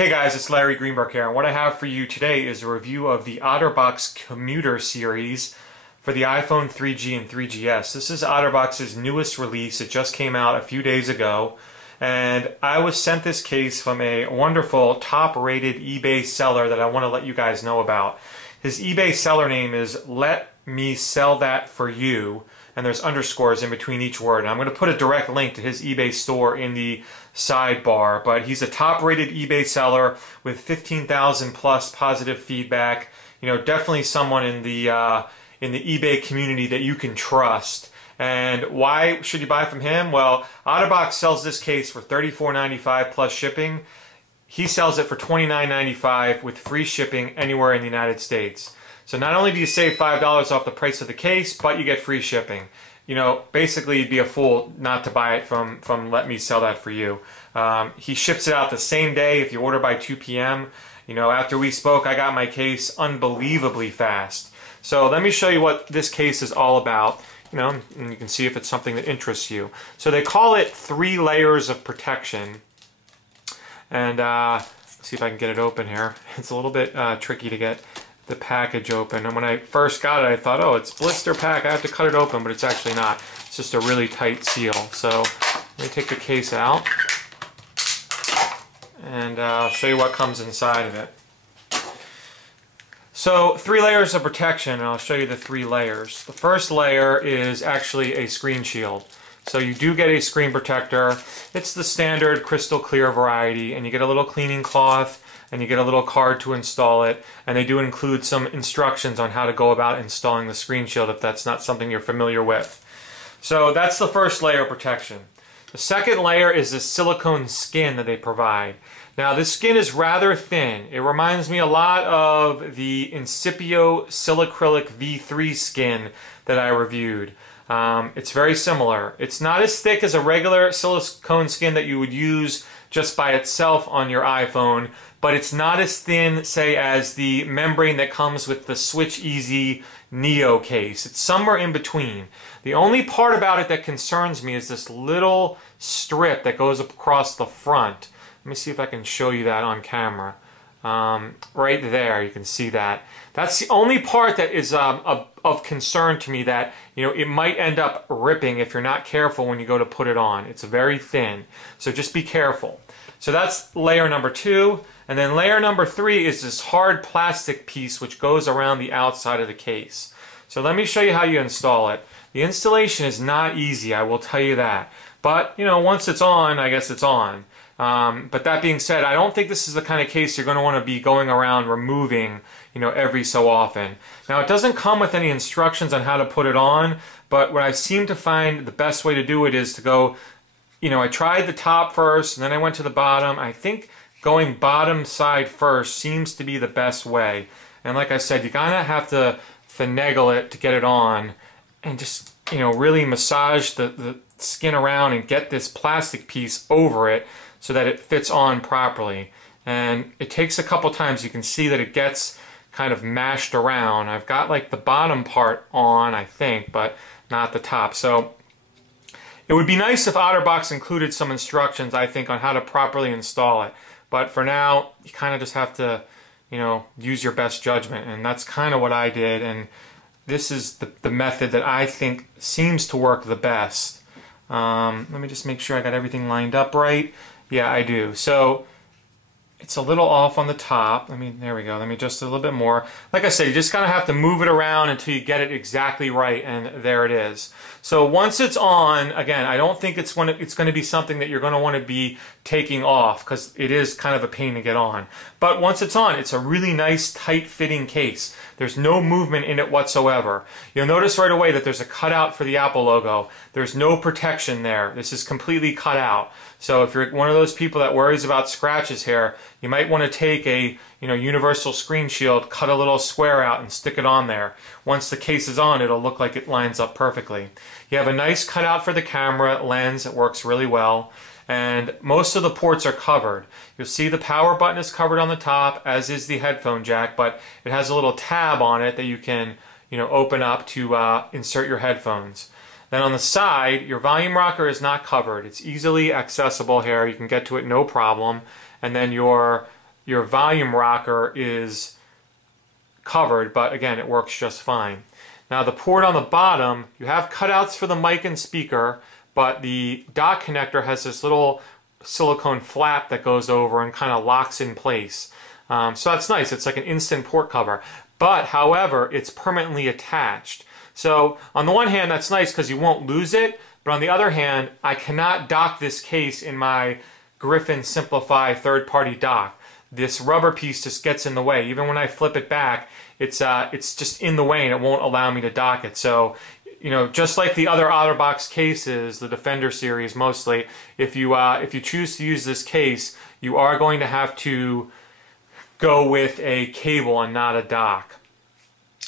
Hey guys, it's Larry Greenberg here, and what I have for you today is a review of the Otterbox Commuter series for the iPhone 3G and 3GS. This is Otterbox's newest release. It just came out a few days ago, and I was sent this case from a wonderful top-rated eBay seller that I want to let you guys know about. His eBay seller name is Let Me Sell That For You, and there's underscores in between each word. And I'm going to put a direct link to his eBay store in the sidebar, but he's a top-rated eBay seller with 15,000 plus positive feedback. You know, definitely someone in the eBay community that you can trust. And why should you buy from him? Well, Otterbox sells this case for $34.95 plus shipping. He sells it for $29.95 with free shipping anywhere in the United States. So not only do you save $5 off the price of the case, but you get free shipping. You know, basically you'd be a fool not to buy it from Let Me Sell That For You. He ships it out the same day if you order by 2 p.m. You know, after we spoke, I got my case unbelievably fast. So let me show you what this case is all about. You know, and you can see if it's something that interests you. So they call it 3 layers of protection. And let's see if I can get it open here. It's a little bit tricky to get the package open, and when I first got it I thought, oh, it's blister pack, I have to cut it open, but it's actually not. It's just a really tight seal. So let me take the case out and I'll show you what comes inside of it. So 3 layers of protection, and I'll show you the 3 layers. The first layer is actually a screen shield. So you do get a screen protector. It's the standard crystal clear variety, and you get a little cleaning cloth and you get a little card to install it, and they do include some instructions on how to go about installing the screen shield if that's not something you're familiar with. So that's the first layer of protection. The second layer is the silicone skin that they provide. Now this skin is rather thin. It reminds me a lot of the Incipio Silicrylic V3 skin that I reviewed. It's very similar. It's not as thick as a regular silicone skin that you would use just by itself on your iPhone, but it's not as thin, say, as the membrane that comes with the Switch Easy Neo case. It's somewhere in between. The only part about it that concerns me is this little strip that goes across the front. Let me see if I can show you that on camera. Right there, you can see that. That's the only part that is of concern to me, that, you know, it might end up ripping if you're not careful when you go to put it on. It's very thin, so just be careful. So that's layer number 2, and then layer number 3 is this hard plastic piece which goes around the outside of the case. So let me show you how you install it. The installation is not easy, I will tell you that. But, you know, once it's on, I guess it's on. But that being said, I don't think this is the kind of case you're going to want to be going around removing, you know, every so often. Now, it doesn't come with any instructions on how to put it on, but what I seem to find the best way to do it is to go, you know, I tried the top first, and then I went to the bottom. I think going bottom side first seems to be the best way. And like I said, you kind of have to finagle it to get it on, and just, you know, really massage the skin around and get this plastic piece over it so that it fits on properly. And it takes a couple times. You can see that it gets kind of mashed around. I've got like the bottom part on, I think, but not the top. So it would be nice if Otterbox included some instructions, I think, on how to properly install it. But for now, you kind of just have to, you know, use your best judgment. And that's kind of what I did. And this is the method that I think seems to work the best. Let me just make sure I got everything lined up right. Yeah, I do. So it's a little off on the top. There we go. Let me adjust it a little bit more. Like I said, you just kind of have to move it around until you get it exactly right, and there it is. So once it's on, again, I don't think it's going to be something that you're going to want to be taking off, because it is kind of a pain to get on. But once it's on, it's a really nice, tight-fitting case. There's no movement in it whatsoever. You'll notice right away that there's a cutout for the Apple logo. There's no protection there. This is completely cut out. So if you're one of those people that worries about scratches here, you might want to take a, you know, universal screen shield, cut a little square out and stick it on there. Once the case is on, it'll look like it lines up perfectly. You have a nice cutout for the camera lens. It works really well. And most of the ports are covered. You'll see the power button is covered on the top, as is the headphone jack, but it has a little tab on it that you can, you know, open up to insert your headphones. Then on the side, your volume rocker is not covered. It's easily accessible here. You can get to it no problem. And then your your volume rocker is covered, but again, it works just fine. Now the port on the bottom, you have cutouts for the mic and speaker, but the dock connector has this little silicone flap that goes over and kind of locks in place. So that's nice. It's like an instant port cover. But however, it's permanently attached. So on the one hand, that's nice because you won't lose it. But on the other hand, I cannot dock this case in my Griffin Simplify third-party dock. This rubber piece just gets in the way. Even when I flip it back, it's just in the way and it won't allow me to dock it. So, you know, just like the other Otterbox cases, the Defender series mostly, if you choose to use this case, you are going to have to go with a cable and not a dock.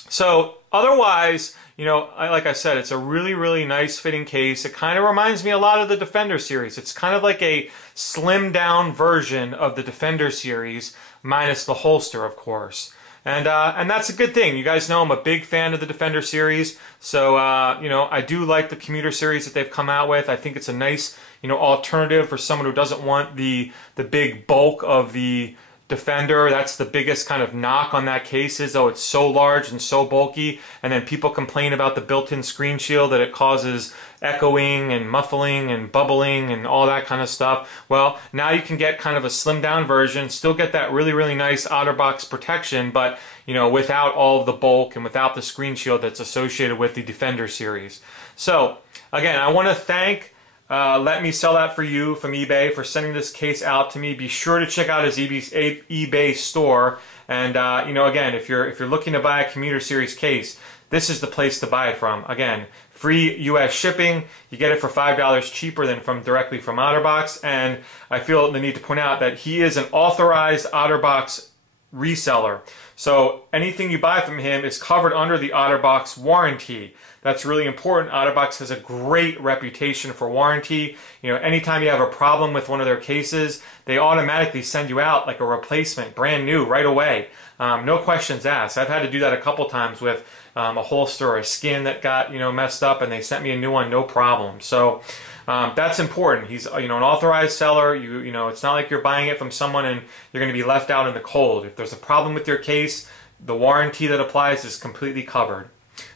So otherwise, you know, like I said, it's a really, really nice fitting case. It kind of reminds me a lot of the Defender series. It's kind of like a slimmed down version of the Defender series, minus the holster, of course. And that's a good thing. You guys know I'm a big fan of the Defender series, so you know, I do like the Commuter series that they've come out with. I think it's a nice, you know, alternative for someone who doesn't want the big bulk of the Defender. That's the biggest kind of knock on that case, is though it's so large and so bulky, and then people complain about the built-in screen shield, that it causes echoing and muffling and bubbling and all that kind of stuff. Well, now you can get kind of a slimmed down version, still get that really, really nice Otterbox protection, but you know, without all of the bulk and without the screen shield that's associated with the Defender series. So again, I want to thank Let Me Sell That For You from eBay for sending this case out to me. Be sure to check out his eBay store. And you know, again, if you're looking to buy a Commuter Series case, this is the place to buy it from. Again, free U.S. shipping. You get it for $5 cheaper than directly from Otterbox. And I feel the need to point out that he is an authorized Otterbox reseller. So anything you buy from him is covered under the Otterbox warranty. That's really important. Otterbox has a great reputation for warranty. You know, anytime you have a problem with one of their cases, they automatically send you out like a replacement, brand new, right away. No questions asked. I've had to do that a couple times with a holster or a skin that got, you know, messed up, and they sent me a new one, no problem. So that's important. He's, you know, an authorized seller. You know, it's not like you're buying it from someone and you're going to be left out in the cold. If there's a problem with your case, the warranty that applies is completely covered.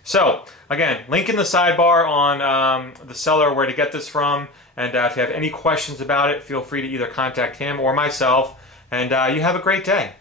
So, again, link in the sidebar on the seller where to get this from. And if you have any questions about it, feel free to either contact him or myself. And you have a great day.